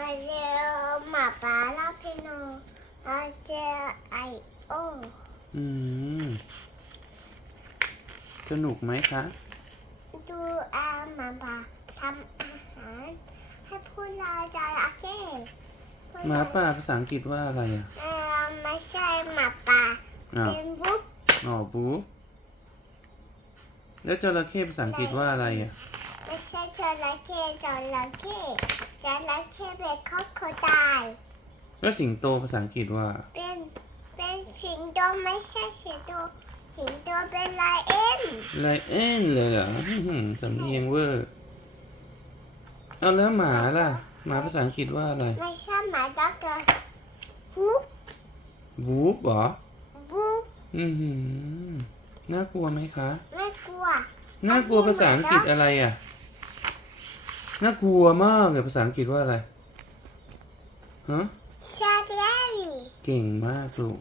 มาเจอหมาป่าลาพิโนมาเจอไอโออืม สนุกไหมคะ ดูอาหมาป่าทำอาหาร ให้พูดลาจระเข้หมาป่าภาษาอังกฤษว่าอะไรอะเออไม่ใช่หมาป่า อ้าวเป็นบุ๊กอ๋อบูแล้วจระเข้ภาษาอังกฤษว่าอะไรอะ ไม่ใช่จระเข้จระเข้จระเข้เป็นครอบครัวตายแล้วสิงโตภาษาอังกฤษว่า เป็นเป็นสิงโตไม่ใช่สิงโตสิงโตเป็นไลเอ็นไลเอ็นเลยเหรออื้อหือสำเนียงเวอร์เอาแล้วหมาล่ะ หมาภาษาอังกฤษว่าอะไร ไม่ใช่หมาด็อกเตอร์บุ๊กบูฟเหรอบุ๊กอือหือน่ากลัวไหมคะ ไม่กลัว น่ากลัวภาษาอังกฤษอะไรอะ น่ากลัวมากเลยภาษาอังกฤษว่าอะไรฮะชาเจรี่เก่งมากลูก